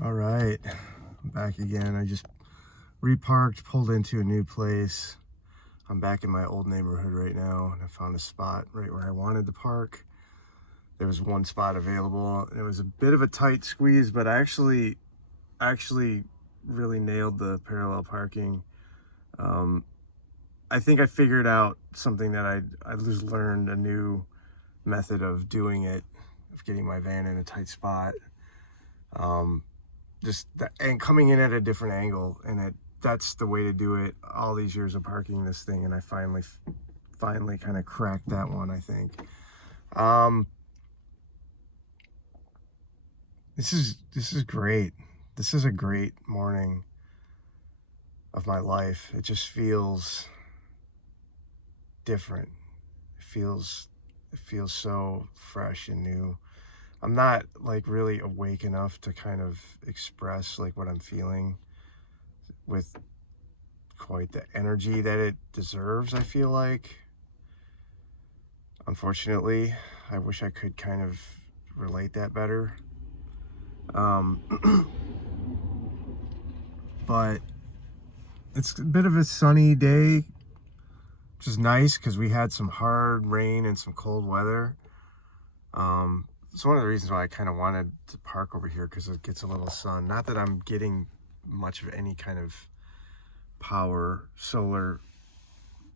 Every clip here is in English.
All right, I'm back again. I just reparked, pulled into a new place. I'm back in my old neighborhood right now, and I found a spot right where I wanted to park. There was one spot available. It was a bit of a tight squeeze, but I actually really nailed the parallel parking. I think I figured out something that I just learned, a new method of doing it, of getting my van in a tight spot. And coming in at a different angle, and that's the way to do it. All these years of parking this thing, and I finally kind of cracked that one, I think. This is great. This is a great morning of my life. It just feels different. It feels so fresh and new. I'm not like really awake enough to kind of express like what I'm feeling with quite the energy that it deserves, I feel like. Unfortunately, I wish I could kind of relate that better. But it's a bit of a sunny day, which is nice because we had some hard rain and some cold weather. It's one of the reasons why I kind of wanted to park over here, because it gets a little sun. Not that I'm getting much of any kind of solar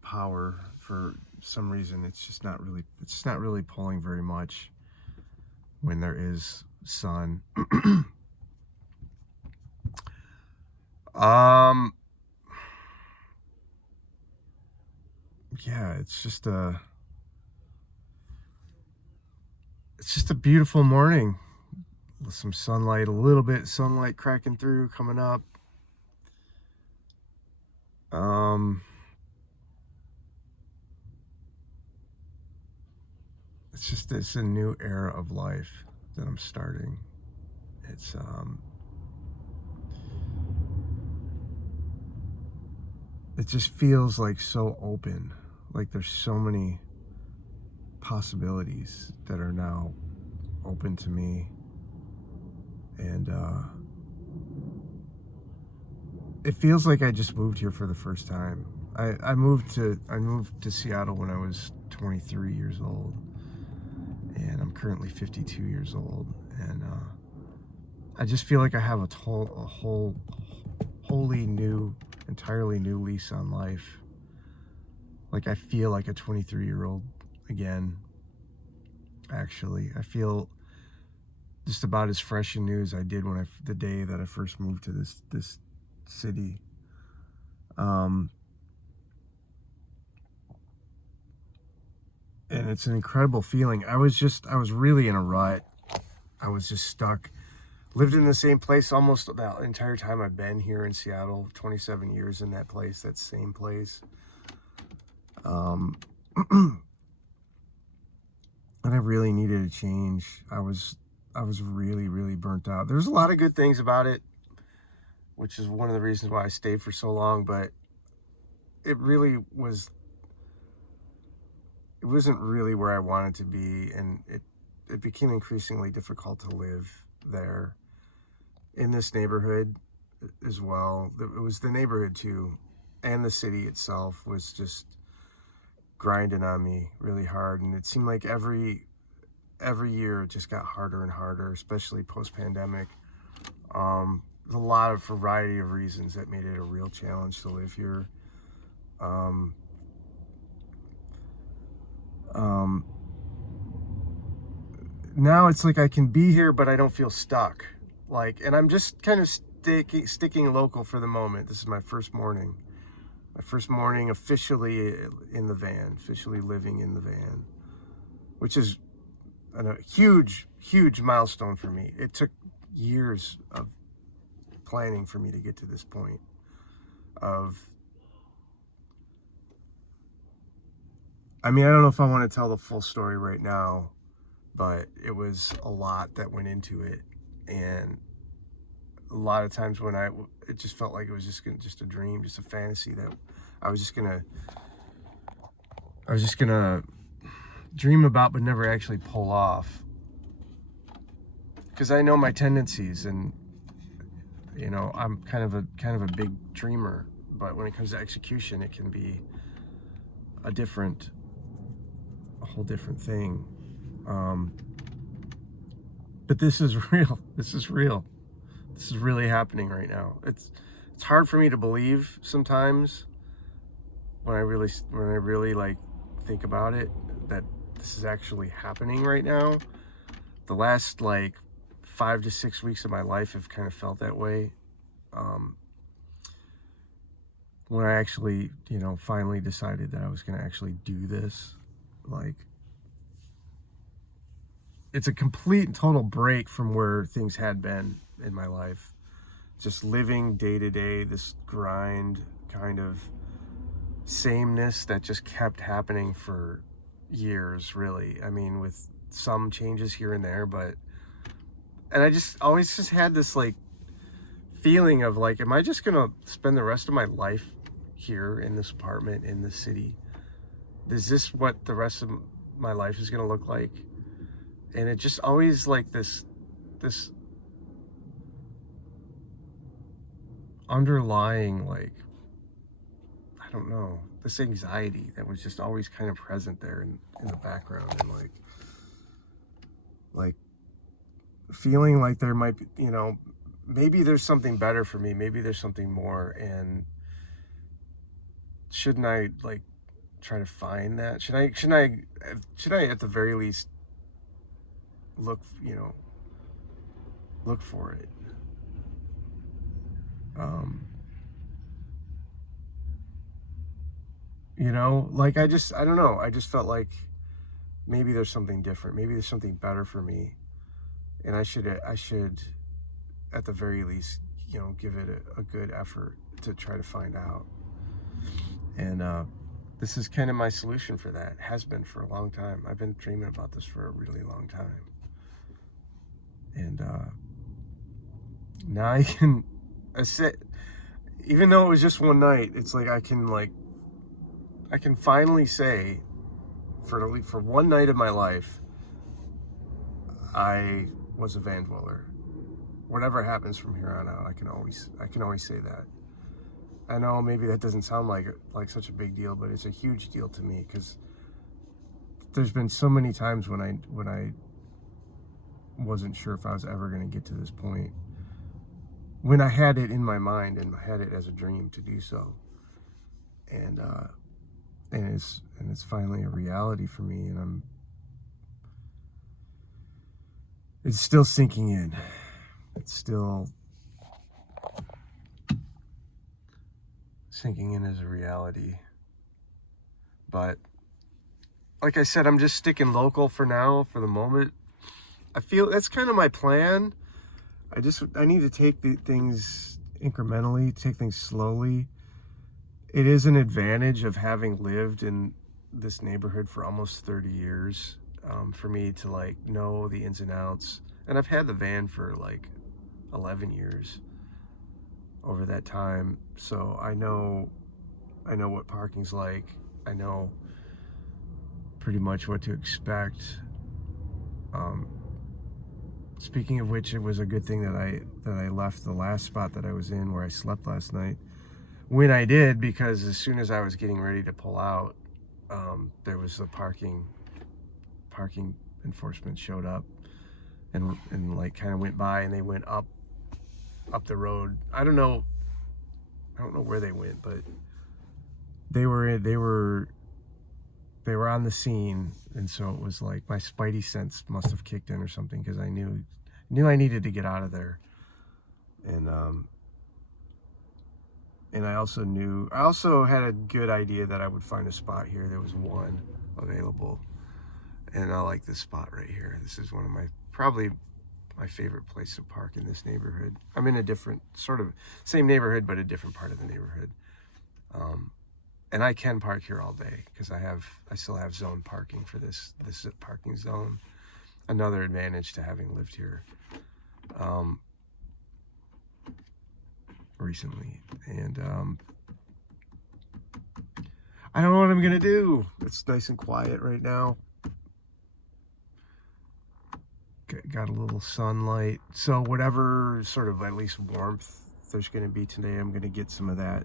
power. For some reason, it's not really pulling very much when there is sun. Yeah, it's just a beautiful morning with some sunlight, a little bit sunlight cracking through, coming up. It's a new era of life that I'm starting. It just feels like so open, like there's so many possibilities that are now open to me. And it feels like I just moved here for the first time. I moved to Seattle when I was 23 years old, and I'm currently 52 years old, and I just feel like I have entirely new lease on life. Like I feel like a 23-year-old again. Actually, I feel just about as fresh and new as I did the day that I first moved to this city. And it's an incredible feeling. I was really in a rut. I was just stuck. Lived in the same place almost the entire time I've been here in Seattle. 27 years in that place, that same place. And I really needed a change. I was really, really burnt out. There's a lot of good things about it, which is one of the reasons why I stayed for so long, but it wasn't really where I wanted to be, and it became increasingly difficult to live there in this neighborhood as well. It was the neighborhood too, and the city itself was just grinding on me really hard, and it seemed like every year it just got harder and harder, especially post-pandemic. There's a lot of variety of reasons that made it a real challenge to live here. Now it's like I can be here, but I don't feel stuck. And I'm just kind of sticking local for the moment. This is my first morning officially in the van, officially living in the van, which is a huge milestone for me. It took years of planning for me to get to this point I don't know if I want to tell the full story right now, but it was a lot that went into it, and a lot of times it just felt like it was just a dream, just a fantasy that I was just gonna dream about, but never actually pull off. Because I know my tendencies, and You know, I'm kind of a big dreamer, but when it comes to execution, it can be a whole different thing. But this is real. This is real. This is really happening right now. It's hard for me to believe sometimes when I really like think about it, that this is actually happening right now. The last like 5 to 6 weeks of my life have kind of felt that way. When I actually, you know, finally decided that I was going to actually do this, like, it's a complete and total break from where things had been in my life. Just living day to day, this grind kind of sameness that just kept happening for years, really. I mean, with some changes here and there, and I just always just had this like feeling of like, am I just gonna spend the rest of my life here in this apartment in this city? Is this what the rest of my life is gonna look like? And it just always like this underlying, like, I don't know, this anxiety that was just always kind of present there in the background, and like feeling like there might be, you know, maybe there's something better for me, maybe there's something more, and shouldn't I like try to find that? Should I at the very least look for it? You know, like I don't know, I just felt like maybe there's something different, maybe there's something better for me, and I should at the very least, you know, give it a good effort to try to find out. And this is kind of my solution for that. It has been for a long time. I've been dreaming about this for a really long time. And now I said, even though it was just one night, it's like I can finally say, for one night of my life, I was a van dweller. Whatever happens from here on out, I can always say that. I know maybe that doesn't sound like such a big deal, but it's a huge deal to me, because there's been so many times when I wasn't sure if I was ever going to get to this point, when I had it in my mind and had it as a dream to do so, and it's finally a reality for me, and it's still sinking in. It's still sinking in as a reality. But like I said, I'm just sticking local for now, for the moment. I feel that's kind of my plan. I need to take things incrementally, take things slowly. It is an advantage of having lived in this neighborhood for almost 30 years, for me to like know the ins and outs. And I've had the van for like 11 years over that time, so I know what parking's like. I know pretty much what to expect. Speaking of which, it was a good thing that I left the last spot that I was in, where I slept last night, when I did, because as soon as I was getting ready to pull out, there was the parking enforcement showed up, and like kind of went by, and they went up the road. I don't know where they went, but they were on the scene, and so it was like my spidey sense must have kicked in or something, because I knew I needed to get out of there. And I also had a good idea that I would find a spot here. There was one available, and I like this spot right here. This is one of probably my favorite place to park in this neighborhood. I'm in a different, sort of same neighborhood, but a different part of the neighborhood. And I can park here all day, because I still have zone parking for this parking zone. Another advantage to having lived here recently. And I don't know what I'm gonna do. It's nice and quiet right now. Got a little sunlight, so whatever sort of at least warmth there's going to be today, I'm going to get some of that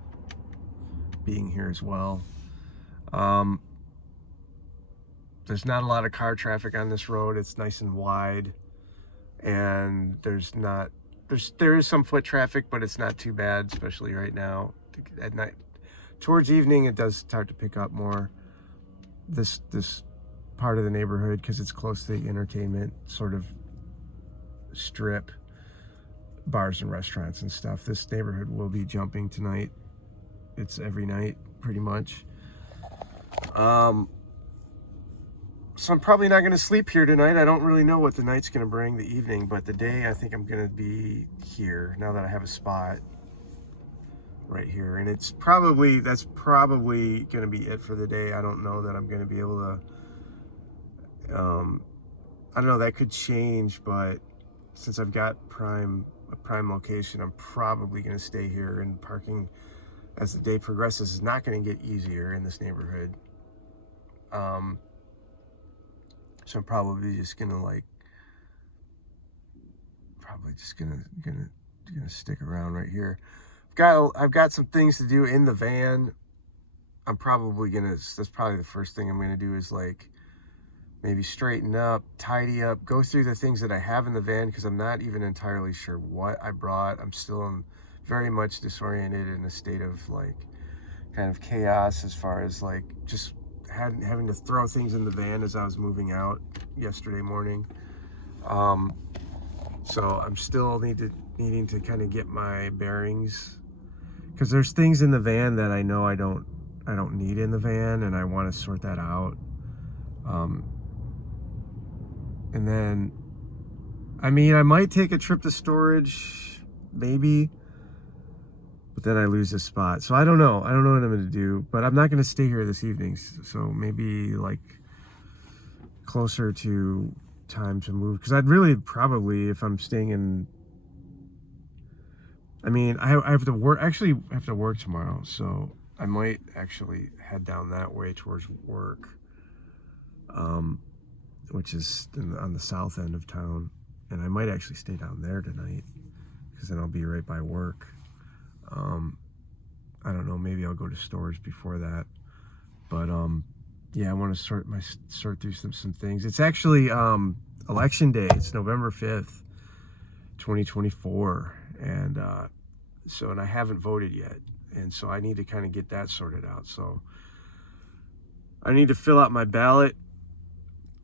being here as well. There's not a lot of car traffic on this road. It's nice and wide, and there is some foot traffic, but it's not too bad, especially right now. At night, towards evening, it does start to pick up more. This part of the neighborhood, because it's close to the entertainment sort of strip, bars and restaurants and stuff. This neighborhood will be jumping tonight. It's every night, pretty much. So I'm probably not going to sleep here tonight. I don't really know what the night's going to bring, the evening, but the day I think I'm going to be here now that I have a spot right here. And that's probably going to be it for the day. I don't know that I'm going to be able to, I don't know, that could change, but since I've got a prime location, I'm probably going to stay here, and parking as the day progresses is not going to get easier in this neighborhood. So I'm probably just gonna gonna stick around right here. I've got some things to do in the van. That's probably the first thing I'm gonna do is maybe straighten up, tidy up, go through the things that I have in the van, because I'm not even entirely sure what I brought. I'm still very much disoriented, in a state of kind of chaos, as far as just having to throw things in the van as I was moving out yesterday morning. So I'm still needing to kind of get my bearings, because there's things in the van that I know I don't need in the van, and I want to sort that out. And then, I might take a trip to storage, maybe, but then I lose a spot. So I don't know. I don't know what I'm going to do, but I'm not going to stay here this evening. So maybe closer to time to move, because I'd really probably, if I'm staying in, I have to work. Actually, I have to work tomorrow, so I might actually head down that way towards work, which is on the south end of town, and I might actually stay down there tonight, because then I'll be right by work. I don't know, maybe I'll go to storage before that, but yeah, I want to sort through some things. It's actually election day. It's November 5th, 2024, and I haven't voted yet, and so I need to kind of get that sorted out. So I need to fill out my ballot.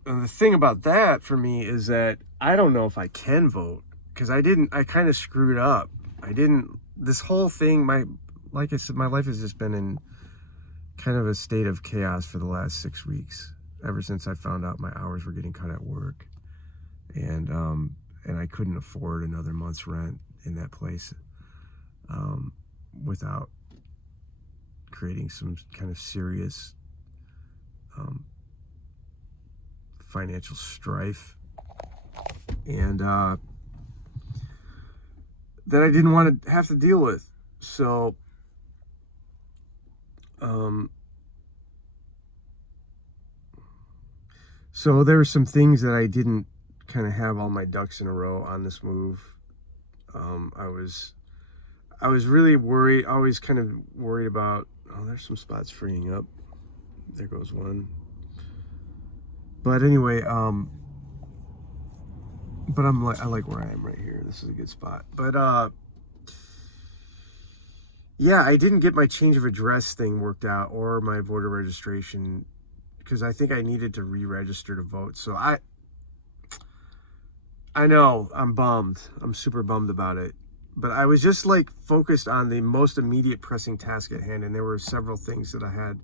And the thing about that for me is that I don't know if I can vote, because I kind of screwed up. This whole thing, like I said, my life has just been in kind of a state of chaos for the last 6 weeks, ever since I found out my hours were getting cut at work, and I couldn't afford another month's rent in that place without creating some kind of serious financial strife, and that I didn't want to have to deal with. So so there were some things that I didn't kind of have all my ducks in a row on this move. I was really worried, always kind of worried about, oh, there's some spots freeing up. There goes one. But anyway, but I like where I am right here. This is a good spot. But yeah, I didn't get my change of address thing worked out, or my voter registration, because I think I needed to re-register to vote. So I know I'm bummed. I'm super bummed about it. But I was just focused on the most immediate pressing task at hand, and there were several things that I had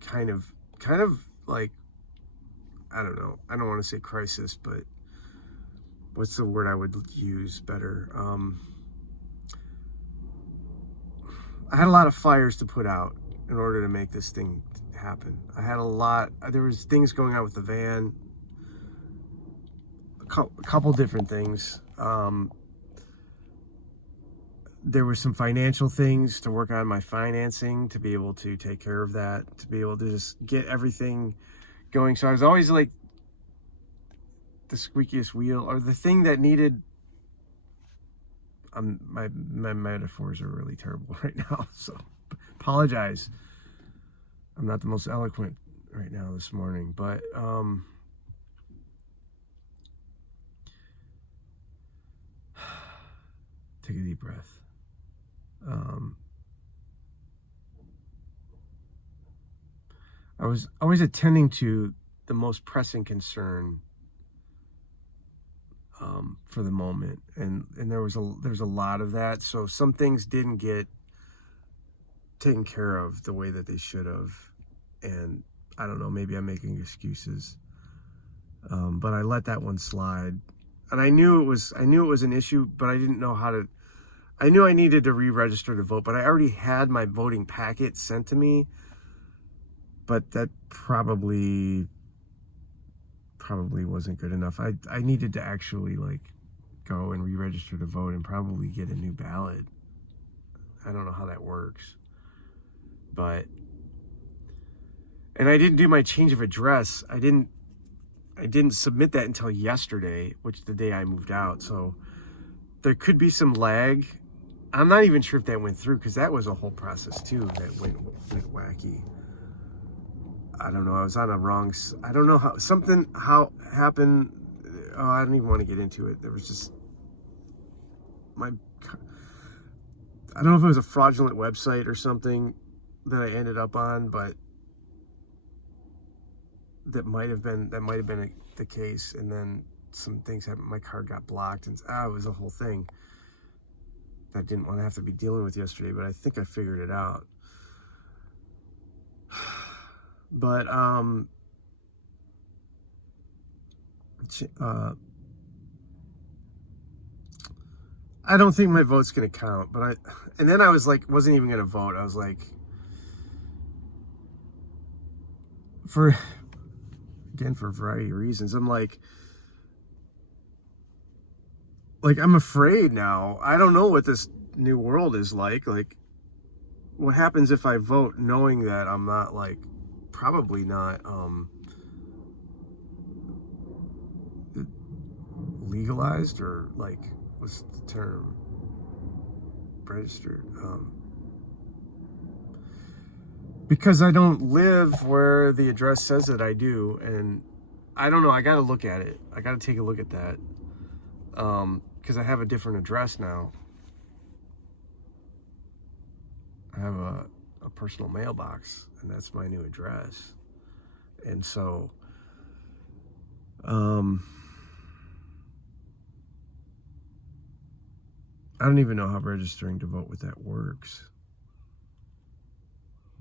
kind of I don't know. I don't want to say crisis, but what's the word I would use better? I had a lot of fires to put out in order to make this thing happen. There was things going on with the van, a couple different things. There were some financial things to work on, my financing, to be able to take care of that, to be able to just get everything going. So I was always the squeakiest wheel, or the thing that needed my metaphors are really terrible right now, so apologize. I'm not the most eloquent right now this morning, but take a deep breath. I was always attending to the most pressing concern for the moment, and there was a lot of that. So some things didn't get taken care of the way that they should have, and I don't know, maybe I'm making excuses, but I let that one slide, and I knew it was an issue, but I didn't know how to. I knew I needed to re-register to vote, but I already had my voting packet sent to me, but that probably wasn't good enough. I needed to actually go and re-register to vote and probably get a new ballot. I don't know how that works, and I didn't do my change of address. I didn't submit that until yesterday, which is the day I moved out. So there could be some lag. I'm not even sure if that went through, because that was a whole process too that went wacky. I don't know. I was on a wrong. I don't know how happened. Oh, I don't even want to get into it. There was just I don't know if it was a fraudulent website or something that I ended up on, but that might have been the case. And then some things happened. My card got blocked, and it was a whole thing that I didn't want to have to be dealing with yesterday. But I think I figured it out. But I don't think my vote's gonna count. And then I was wasn't even gonna vote. I was like, for a variety of reasons, I'm I'm afraid now. I don't know what this new world is like. What happens if I vote knowing that I'm not probably not legalized, or what's the term, registered, because I don't live where the address says that I do. And I don't know, I gotta look at it. I gotta take a look at that, because I have a different address now. I have a personal mailbox, and that's my new address. And so I don't even know how registering to vote with that works,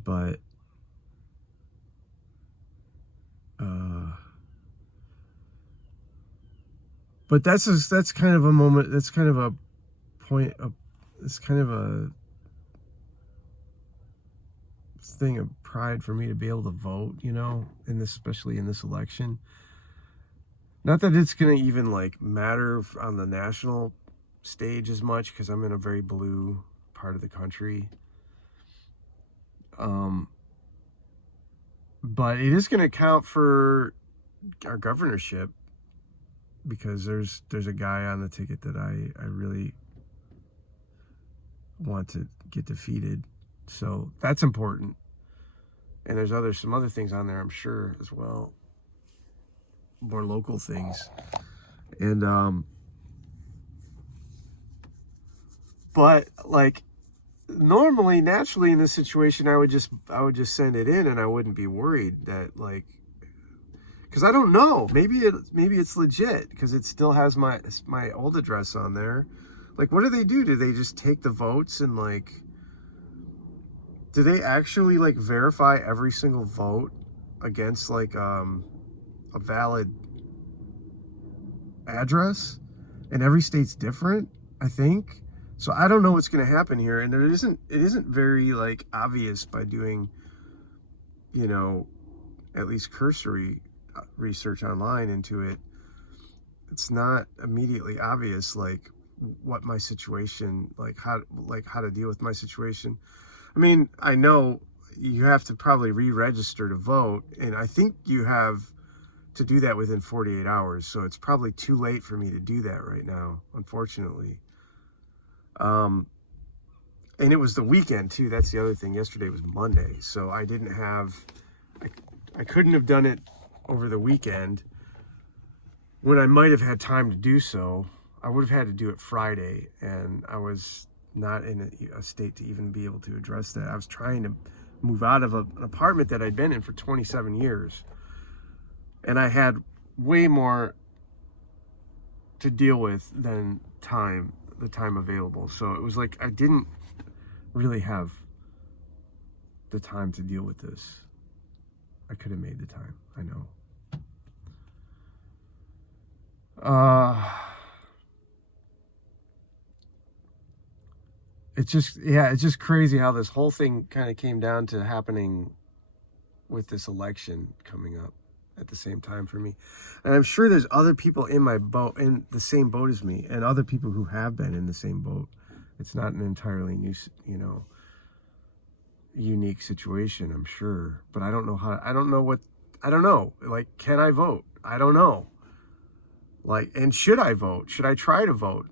but that's kind of a moment. That's kind of a point. It's kind of a thing of pride for me to be able to vote, especially in this election. Not that it's going to even matter on the national stage as much, because I'm in a very blue part of the country. But it is going to count for our governorship, because there's a guy on the ticket that I really want to get defeated. So that's important. And there's some other things on there, I'm sure, as well. More local things. And but normally, naturally, in this situation, I would just send it in, and I wouldn't be worried that because I don't know, maybe it's legit, because it still has my old address on there. What do they do? Do they just take the votes and do they actually verify every single vote against a valid address? And every state's different, I think. So I don't know what's going to happen here, and it isn't very obvious by doing, at least cursory research online into it. It's not immediately obvious what my situation, how to deal with my situation. I mean, I know you have to probably re-register to vote, and I think you have to do that within 48 hours. So it's probably too late for me to do that right now, unfortunately. And it was the weekend too. That's the other thing. Yesterday was Monday, so I didn't have, I couldn't have done it over the weekend when I might have had time to do so. I would have had to do it Friday, and I was not in a state to even be able to address that. I was trying to move out of an apartment that I'd been in for 27 years, and I had way more to deal with than the time available. So it was like I didn't really have the time to deal with this. I could have made the time, I know. It's just crazy how this whole thing kind of came down to happening with this election coming up at the same time for me. And I'm sure there's other people in my boat, in the same boat as me, and other people who have been in the same boat. It's not an entirely new, unique situation, I'm sure. But I don't know like, can I vote? I don't know. Like, and should I vote? Should I try to vote?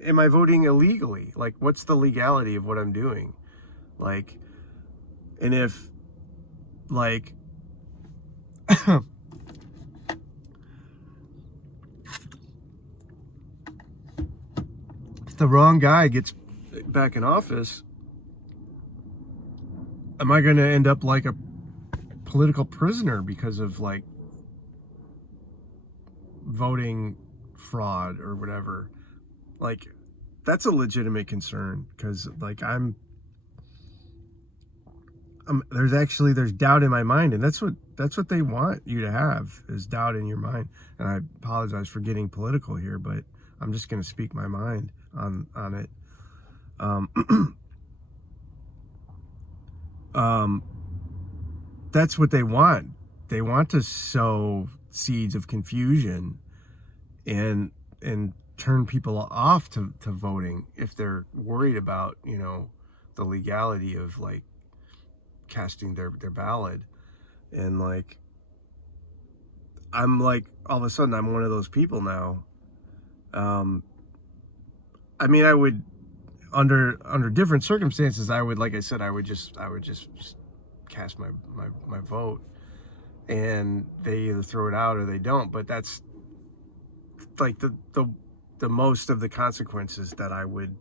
Am I voting illegally? Like, what's the legality of what I'm doing? Like, and if, like, if the wrong guy gets back in office, am I going to end up like a political prisoner because of, like, voting fraud or whatever? Like, that's a legitimate concern, because, like, there's doubt in my mind, and that's what they want you to have, is doubt in your mind. And I apologize for getting political here, but I'm just going to speak my mind on it. That's what they want. They want to sow seeds of confusion and turn people off to voting if they're worried about, the legality of, like, casting their ballot. And, like, I'm like, all of a sudden I'm one of those people now. I mean, I would, under different circumstances, I would, like I said, I would just cast my vote, and they either throw it out or they don't. But that's like the most of the consequences that I would,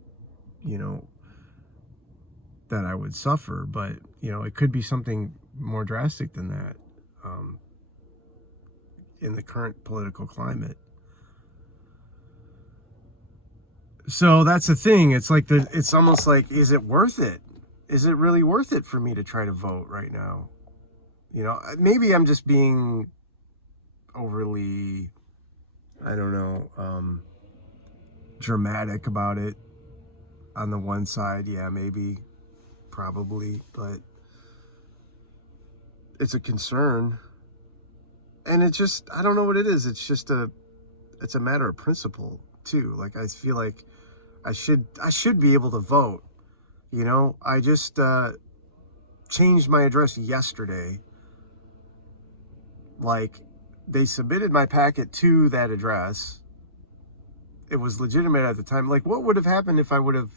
that I would suffer. But, it could be something more drastic than that, in the current political climate. So that's the thing. It's like, it's almost like, is it worth it? Is it really worth it for me to try to vote right now? Maybe I'm just being overly, I don't know, dramatic about it. On the one side, yeah, maybe, probably, but it's a concern. And it's just, I don't know what it is. It's just it's a matter of principle too. Like, I feel like I should be able to vote. I just changed my address yesterday. Like, they submitted my packet to that address. It was legitimate at the time. Like, what would have happened if I would have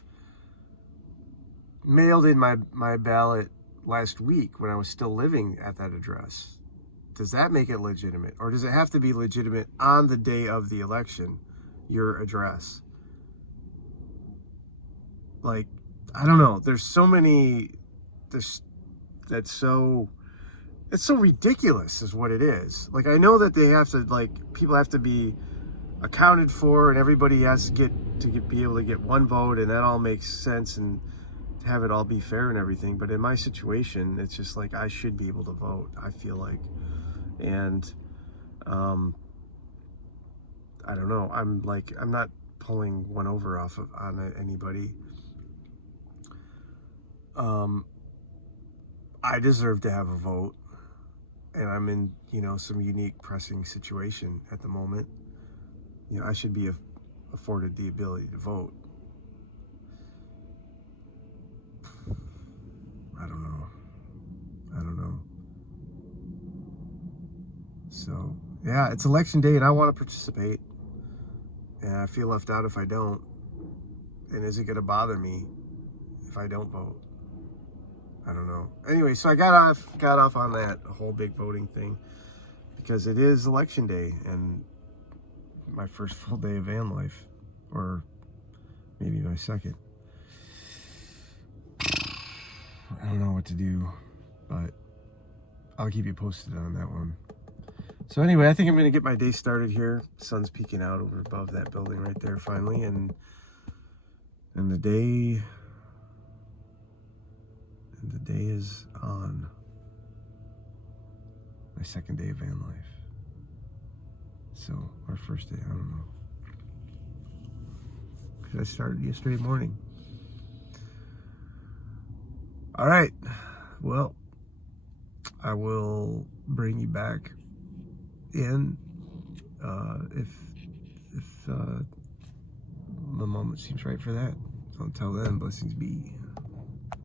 mailed in my ballot last week when I was still living at that address? Does that make it legitimate? Or does it have to be legitimate on the day of the election, your address? Like, I don't know. There's so many, it's so ridiculous is what it is. Like, I know that they have to, like, people have to be accounted for, and everybody has to be able to get one vote, and that all makes sense, and to have it all be fair and everything. But in my situation, it's just like, I should be able to vote, I feel like. And I don't know. I'm not pulling one over on anybody. I deserve to have a vote, and I'm in, some unique pressing situation at the moment. I should be afforded the ability to vote. I don't know. So, yeah, it's election day, and I want to participate, and I feel left out if I don't. And is it going to bother me if I don't vote? I don't know. Anyway, so I got off on that whole big voting thing because it is election day and my first full day of van life, or maybe my second. I don't know what to do, but I'll keep you posted on that one. So anyway, I think I'm going to get my day started here. Sun's peeking out over above that building right there finally, and the day is on. My second day of van life. So, our first day, I don't know. Because I started yesterday morning. All right. Well, I will bring you back in if the moment seems right for that. So until then, blessings be.